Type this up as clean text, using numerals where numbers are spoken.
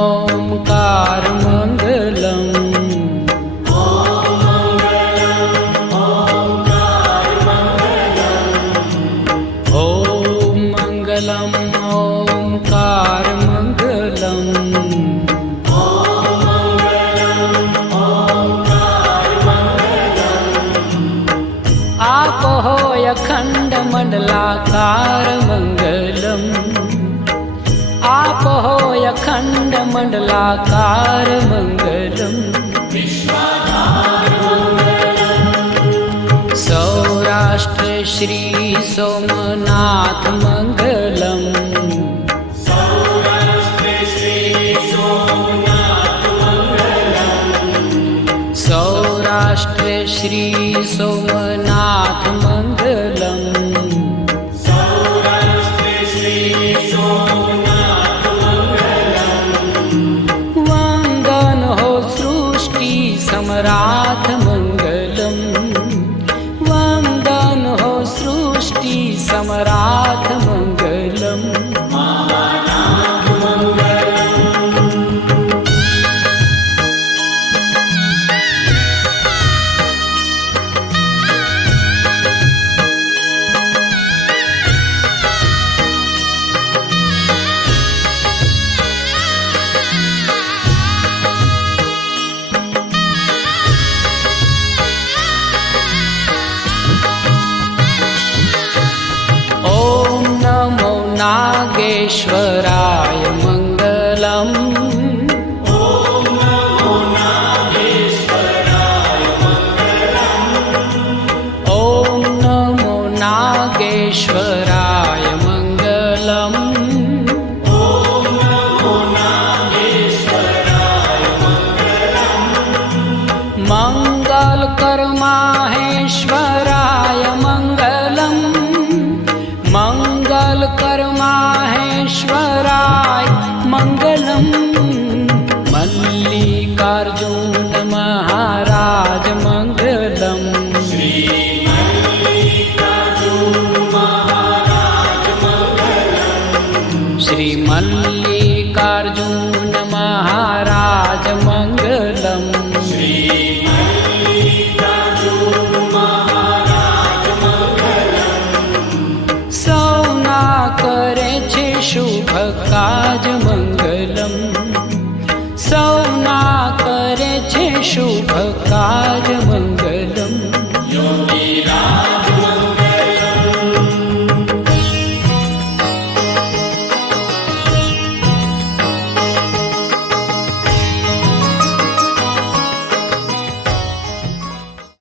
ओंकार मंगलम। ओम मंगलम ओंकार मंगलम। आप होय अखंड मंडलाकार मंगलम। आप होय अखंड मंडलाकार मंगलम। सौराष्ट्र श्री सोमनाथ मंगलम। सौराष्ट्र श्री सोमनाथ मंगलम। वंदन हो सृष्टि सम्राट मंगलम। वंदन हो सृष्टि सम्राट मंगलम। ओम नमो नागेश्वराय मंगलम। ओम नमो नागेश्वराय मंगलम। ओम नमो नागेश्वराय मंगलम। ओम नमो नागेश्वराय मंगलम। मंगल कर माहेश्वराय मंगलम। मंगल कर माहेश्वराय मंगलम। मल्लिकार्जुन महाराज मंगलम। श्री मल्लिकार्जुन महाराज मंगलम। श्री मल्लिकार्जुन महाराज मंगलम। श्री मल्लिकार्जुन महाराज मंगलम। सौना करे छे शुभ काज मंगलम। सौना करे छे शुभ काज मंगलम।